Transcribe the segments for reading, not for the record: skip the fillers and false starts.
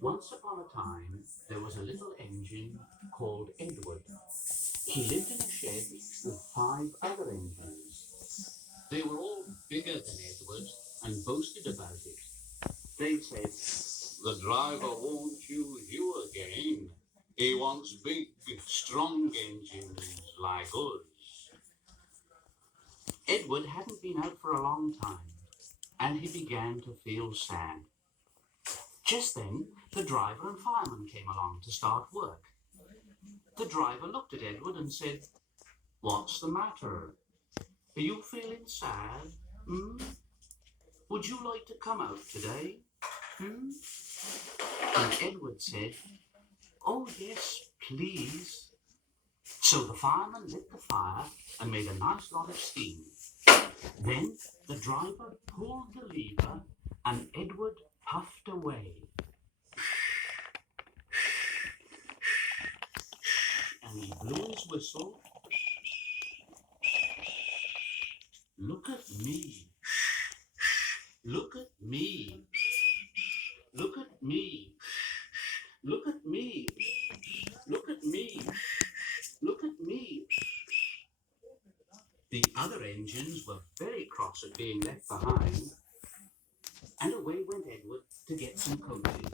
Once upon a time, there was a little engine called Edward. He lived in a shed with 5 other engines. They were all bigger than Edward and boasted about it. They said, "The driver won't use you again. He wants big, strong engines like us." Edward hadn't been out for a long time, and he began to feel sad. Just then, the driver and fireman came along to start work. The driver looked at Edward and said, "What's the matter? Are you feeling sad? Would you like to come out today? And Edward said, "Oh yes, please." So the fireman lit the fire and made a nice lot of steam. Then the driver pulled the lever and Edward puffed away. And he blew his whistle. "Look at me. Look at me. Look at me. Look at me. Look at me. Look at me." The other engines were very cross at being left behind, and away went Edward to get some coaches.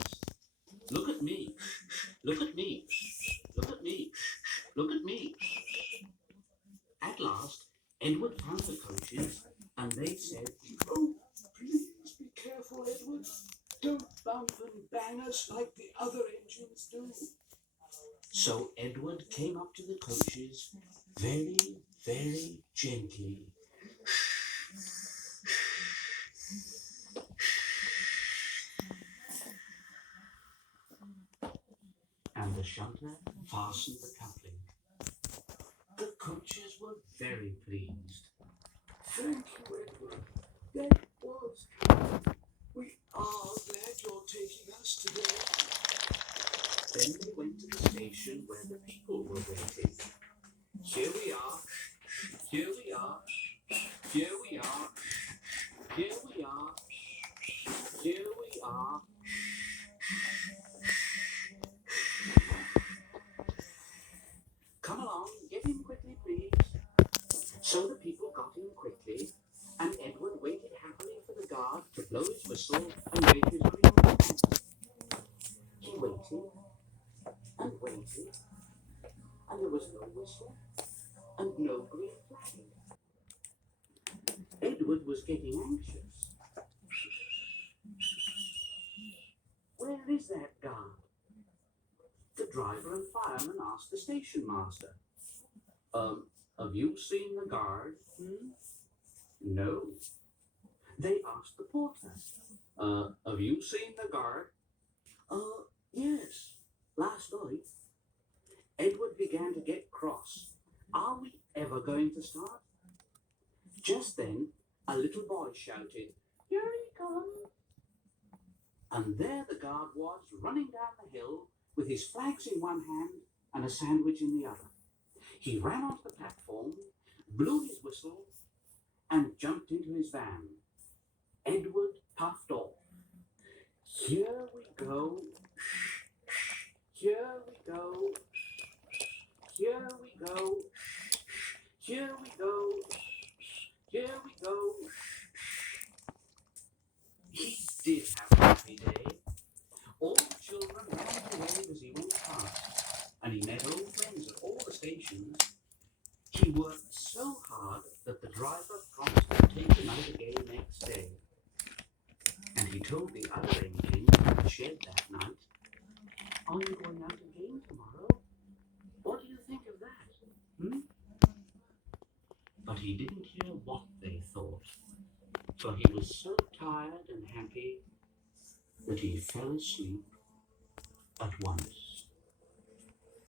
"Look at me. Look at me. Look at me. Look at me." At last, Edward found the coaches, and they said, "Oh, please be careful, Edward. Don't bump and bang us like the other engines do." So Edward came up to the coaches very, very gently. And the shunter fastened the coupling. The coaches were very pleased. "Thank you, Edward. That was good. We are glad you're taking us today." Then they went to the station where the people were waiting. "Here we are. Here we are. Here we are. Here we are. Here we are." "Come along, get in quickly, please." So the people got in quickly, and Edward waited happily for the guard to blow his whistle and wave his green flag. He waited and waited, and there was no whistle and no green flag. Edward was getting anxious. "Where is that guard?" The driver and fireman asked the station master. Have you seen the guard?" "No." They asked the porter. Have you seen the guard?" Yes, last night." Edward began to get cross. Are we ever going to start? Just then, a little boy shouted, "Here he comes!" And there the guard was, running down the hill with his flags in one hand and a sandwich in the other. He ran onto the platform, blew his whistle, and jumped into his van. Edward puffed off. "Here we go. Here we go. Here we go. Here we go. Here we go." He did have a happy day. All the children ran to wave as he went past, and he met old friends at all the stations. He worked so hard that the driver promised to take him out again next day. And he told the other engine in the shed that night, "Are you going out again tomorrow? What do you think of that?" But he didn't hear what they thought, for he was so tired and happy that he fell asleep at once.